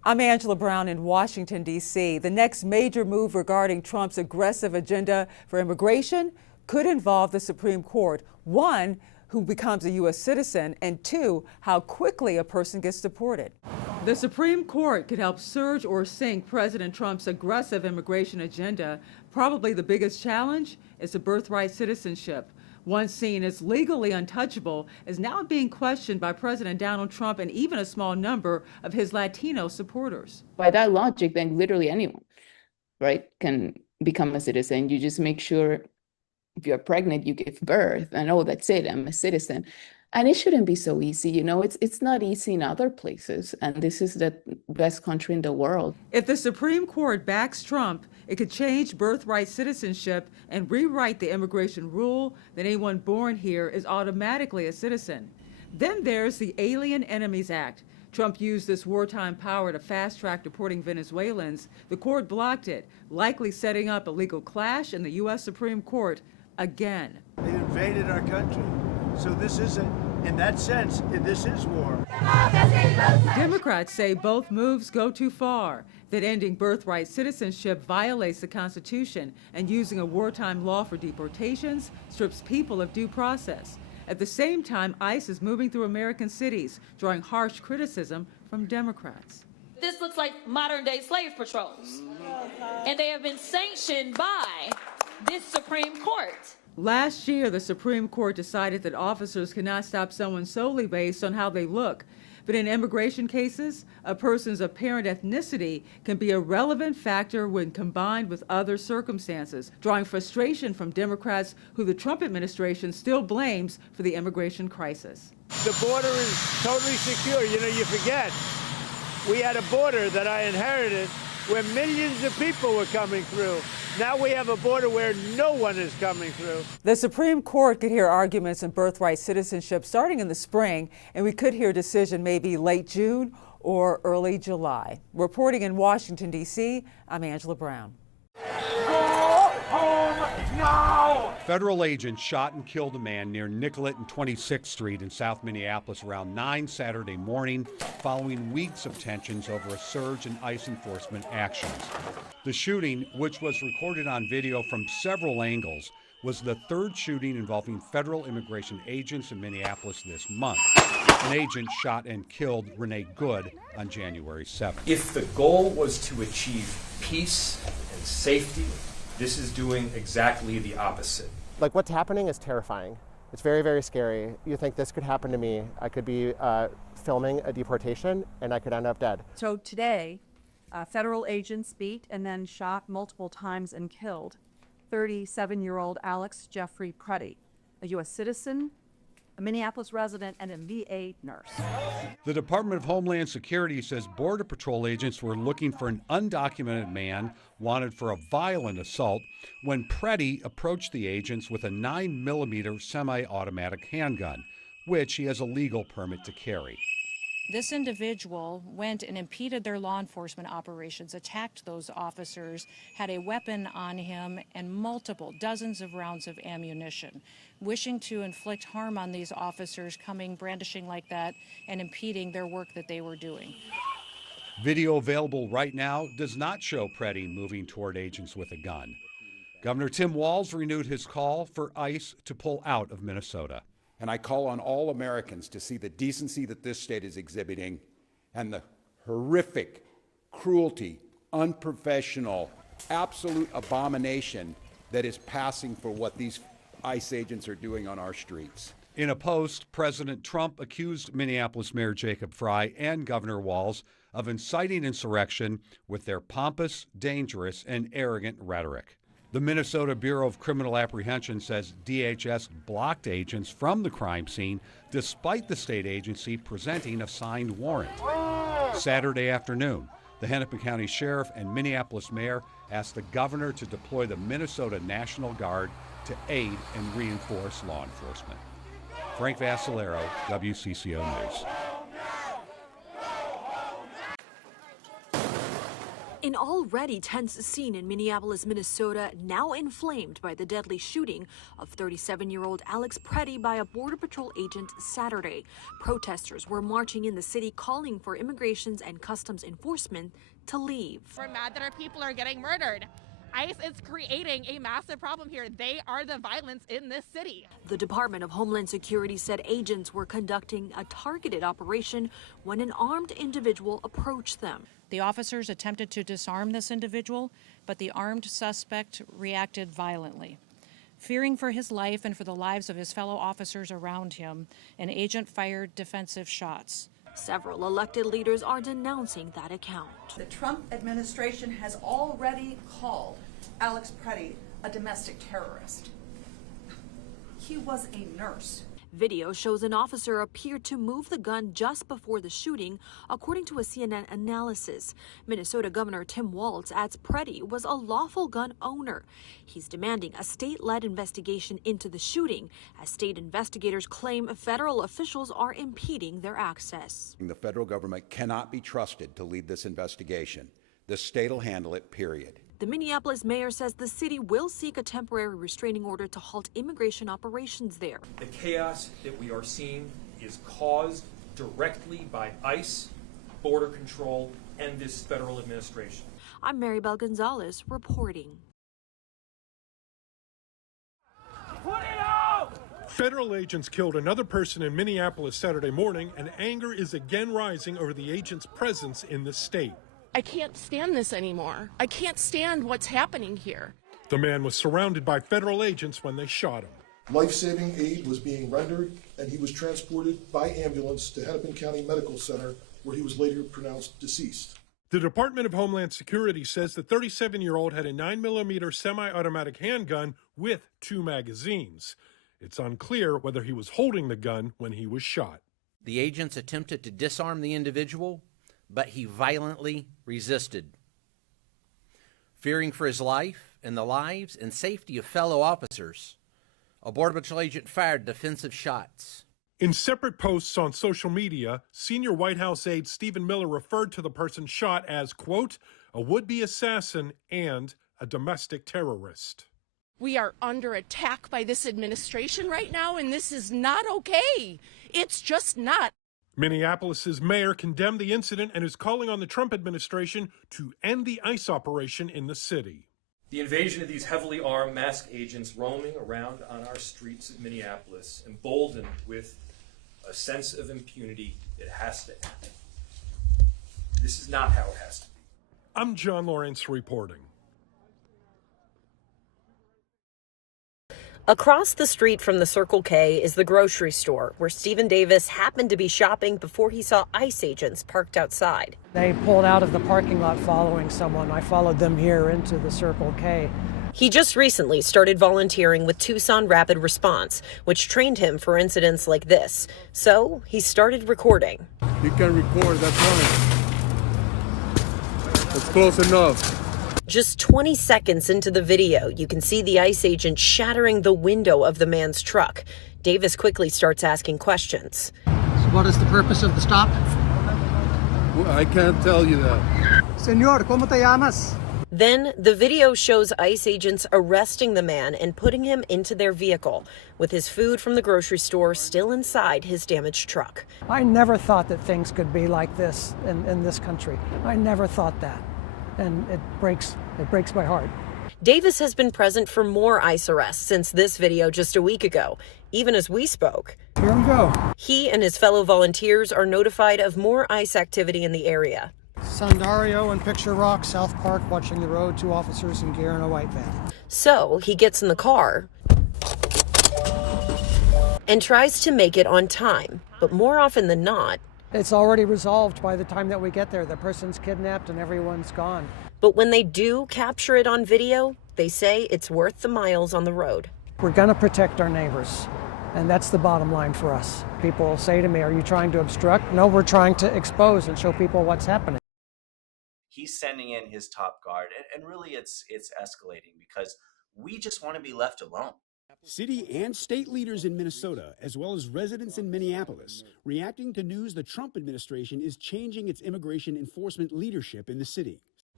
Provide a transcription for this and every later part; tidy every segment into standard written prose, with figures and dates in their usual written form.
I'm Angela Brown in Washington, D.C. The next major move regarding Trump's aggressive agenda for immigration could involve the Supreme Court. One, who becomes a U.S. citizen, and two, how quickly a person gets deported. The Supreme Court could help surge or sink President Trump's aggressive immigration agenda. Probably the biggest challenge is the birthright citizenship. Once seen as legally untouchable, is now being questioned by President Donald Trump and even a small number of his Latino supporters. By that logic, then literally anyone, right, can become a citizen. You just make sure if you're pregnant, you give birth, and oh, that's it, I'm a citizen. And it shouldn't be so easy, you know, it's not easy in other places, and this is the best country in the world. If the Supreme Court backs Trump, it could change birthright citizenship and rewrite the immigration rule that anyone born here is automatically a citizen. Then there's the Alien Enemies Act. Trump used this wartime power to fast-track deporting Venezuelans. The court blocked it, likely setting up a legal clash in the U.S. Supreme Court again. They invaded our country. So this isn't, in that sense, this is war. Democrats say both moves go too far, that ending birthright citizenship violates the Constitution and using a wartime law for deportations strips people of due process. At the same time, ICE is moving through American cities, drawing harsh criticism from Democrats. This looks like modern-day slave patrols, and they have been sanctioned by this Supreme Court. Last year, the Supreme Court decided that officers cannot stop someone solely based on how they look. But in immigration cases, a person's apparent ethnicity can be a relevant factor when combined with other circumstances, drawing frustration from Democrats who the Trump administration still blames for the immigration crisis. The border is totally secure. You know, you forget, we had a border that I inherited where millions of people were coming through. Now we have a border where no one is coming through. The Supreme Court could hear arguments in birthright citizenship starting in the spring, and we could hear a decision maybe late June or early July. Reporting in Washington, D.C., I'm Angela Brown. Go home now! Federal agents shot and killed a man near Nicollet and 26th Street in South Minneapolis around 9 Saturday morning, following weeks of tensions over a surge in ICE enforcement actions. The shooting, which was recorded on video from several angles, was the third shooting involving federal immigration agents in Minneapolis this month. An agent shot and killed Renee Good on January 7th. If the goal was to achieve peace and safety, this is doing exactly the opposite. Like, what's happening is terrifying. It's very, very scary. You think this could happen to me. I could be filming a deportation and I could end up dead. So today, federal agents beat and then shot multiple times and killed 37-year-old Alex Jeffrey Pruddy, a U.S. citizen, a Minneapolis resident, and a VA nurse. The Department of Homeland Security says Border Patrol agents were looking for an undocumented man wanted for a violent assault when Pruddy approached the agents with a 9mm semi-automatic handgun, which he has a legal permit to carry. This individual went and impeded their law enforcement operations, attacked those officers, had a weapon on him, and multiple dozens of rounds of ammunition, wishing to inflict harm on these officers, coming brandishing like that and impeding their work that they were doing. Video available right now does not show Pruddy moving toward agents with a gun. Governor Tim Walz renewed his call for ICE to pull out of Minnesota. And I call on all Americans to see the decency that this state is exhibiting and the horrific cruelty, unprofessional, absolute abomination that is passing for what these ICE agents are doing on our streets. In a post, President Trump accused Minneapolis Mayor Jacob Frey and Governor Walz of inciting insurrection with their pompous, dangerous, and arrogant rhetoric. The Minnesota Bureau of Criminal Apprehension says DHS blocked agents from the crime scene despite the state agency presenting a signed warrant. Saturday afternoon, the Hennepin County Sheriff and Minneapolis Mayor asked the governor to deploy the Minnesota National Guard to aid and reinforce law enforcement. Frank Vassalero, WCCO News. An already tense scene in Minneapolis, Minnesota, now inflamed by the deadly shooting of 37-year-old Alex Preddy by a Border Patrol agent Saturday. Protesters were marching in the city calling for Immigrations and Customs Enforcement to leave. We're mad that our people are getting murdered. ICE is creating a massive problem here. They are the violence in this city. The Department of Homeland Security said agents were conducting a targeted operation when an armed individual approached them. The officers attempted to disarm this individual, but the armed suspect reacted violently. Fearing for his life and for the lives of his fellow officers around him, an agent fired defensive shots. Several elected leaders are denouncing that account. The Trump administration has already called Alex Preddy a domestic terrorist. He was a nurse. Video shows an officer appeared to move the gun just before the shooting, according to a CNN analysis. Minnesota Governor Tim Walz adds Preddy was a lawful gun owner. He's demanding a state-led investigation into the shooting, as state investigators claim federal officials are impeding their access. The federal government cannot be trusted to lead this investigation. The state will handle it, period. The Minneapolis mayor says the city will seek a temporary restraining order to halt immigration operations there. The chaos that we are seeing is caused directly by ICE, Border Control, and this federal administration. I'm Maribel Gonzalez reporting. Put it out! Federal agents killed another person in Minneapolis Saturday morning, and anger is again rising over the agents' presence in the state. I can't stand this anymore. I can't stand what's happening here. The man was surrounded by federal agents when they shot him. Life-saving aid was being rendered, and he was transported by ambulance to Hennepin County Medical Center, where he was later pronounced deceased. The Department of Homeland Security says the 37-year-old had a 9mm semi-automatic handgun with 2 magazines. It's unclear whether he was holding the gun when he was shot. The agents attempted to disarm the individual, but he violently resisted. Fearing for his life and the lives and safety of fellow officers, a Border Patrol agent fired defensive shots. In separate posts on social media, senior White House aide Stephen Miller referred to the person shot as, quote, a would-be assassin and a domestic terrorist. We are under attack by this administration right now, and this is not okay. It's just not. Minneapolis's mayor condemned the incident and is calling on the Trump administration to end the ICE operation in the city. The invasion of these heavily armed masked agents roaming around on our streets of Minneapolis, emboldened with a sense of impunity, it has to end. This is not how it has to be. I'm John Lawrence reporting. Across the street from the Circle K is the grocery store where Stephen Davis happened to be shopping before he saw ICE agents parked outside. They pulled out of the parking lot following someone. I followed them here into the Circle K. He just recently started volunteering with Tucson Rapid Response, which trained him for incidents like this. So he started recording. You can record, that's fine. That's close enough. Just 20 seconds into the video, you can see the ICE agent shattering the window of the man's truck. Davis quickly starts asking questions. So what is the purpose of the stop? Well, I can't tell you that. Señor, ¿cómo te llamas? Then the video shows ICE agents arresting the man and putting him into their vehicle, with his food from the grocery store still inside his damaged truck. I never thought that things could be like this in this country. I never thought that. And it breaks my heart. Davis has been present for more ICE arrests since this video just a week ago. Even as we spoke, here we go. He and his fellow volunteers are notified of more ICE activity in the area. Sandario and Picture Rock, South Park, watching the road, 2 officers in gear in a white van. So he gets in the car and tries to make it on time, but more often than not, it's already resolved by the time that we get there. The person's kidnapped and everyone's gone. But when they do capture it on video, they say it's worth the miles on the road. We're going to protect our neighbors, and that's the bottom line for us. People will say to me, are you trying to obstruct? No, we're trying to expose and show people what's happening. He's sending in his top guard, and really it's escalating because we just want to be left alone. City and state leaders in Minnesota, as well as residents in Minneapolis, reacting to news the Trump administration is changing its immigration enforcement leadership in the city.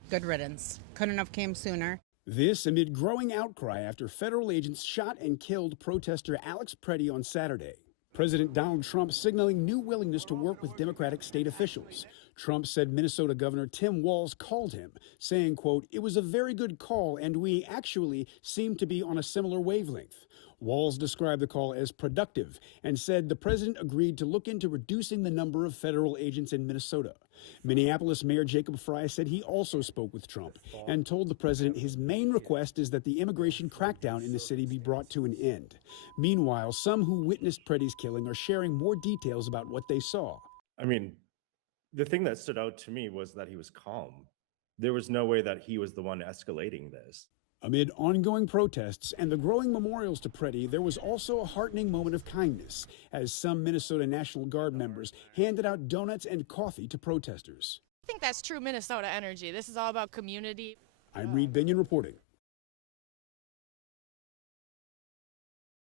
Good riddance. Couldn't have came sooner. This amid growing outcry after federal agents shot and killed protester Alex Preddy on Saturday. President Donald Trump signaling new willingness to work with Democratic state officials. Trump said Minnesota Governor Tim Walz called him, saying, quote, "It was a very good call, and we actually seem to be on a similar wavelength." Walz described the call as productive and said the president agreed to look into reducing the number of federal agents in Minnesota. Minneapolis Mayor Jacob Frey said he also spoke with Trump and told the president his main request is that the immigration crackdown in the city be brought to an end. Meanwhile, some who witnessed Preddy's killing are sharing more details about what they saw. I mean, the thing that stood out to me was that he was calm. There was no way that he was the one escalating this. Amid ongoing protests and the growing memorials to Preddy, there was also a heartening moment of kindness as some Minnesota National Guard members handed out donuts and coffee to protesters. I think that's true Minnesota energy. This is all about community. I'm Reed Binion reporting.